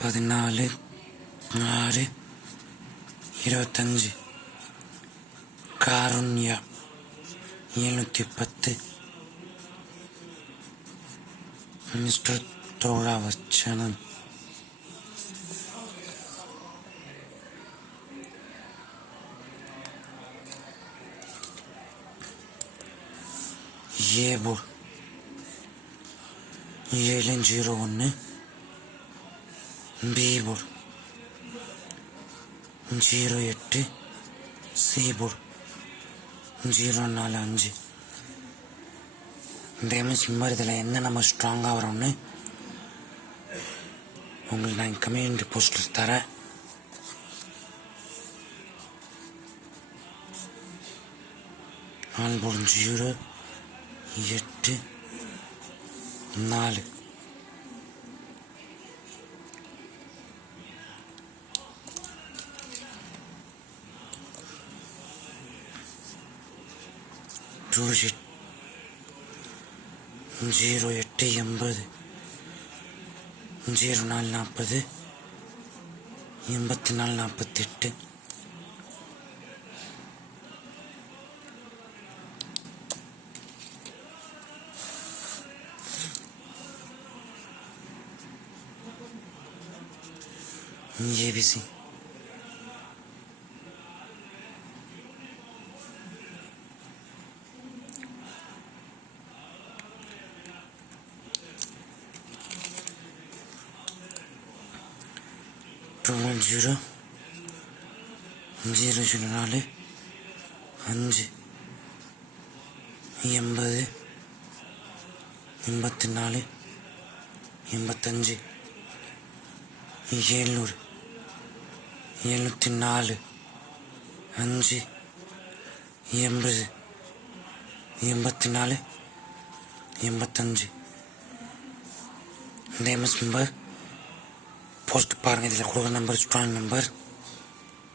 பதினாலு ஆறு இருபத்தஞ்சு. காருண்யா எழுநூற்றி பத்து. மிஸ்டர் தோழாவச்சனம் ஏபோர் ஏழு ஜீரோ ஒன்று. பீபோர் ஜீரோ எட்டு சீபோர்டு ஜீரோ நாலு அஞ்சு. டேமேஜ் மாதிரி இதில் என்ன நம்ம ஸ்ட்ராங்காக வரோம்னு உங்களுக்கு நான் கம்யூனிட்டி போஸ்டர் தரேன். நாலு போர் ஜீரோ எட்டு நாலு. டூ எட் ஜீரோ எட்டு எண்பது ஜீரோ நாலு நாற்பது எண்பத்தி நாலு நாற்பத்தெட்டு. ABC. Twelve zero zero zero நாலு அஞ்சு எண்பது எண்பத்தி நாலு எண்பத்தஞ்சு ஏழ்நூறு எழுநூற்றி நாலு அஞ்சு எண்பது எண்பத்தி நாலு எண்பத்தஞ்சு இந்த எம்எஸ் நம்பர் போஸ்ட் பாருங்கள் இதில் கொடுக்குற நம்பர் ஸ்ட்ராங் நம்பர்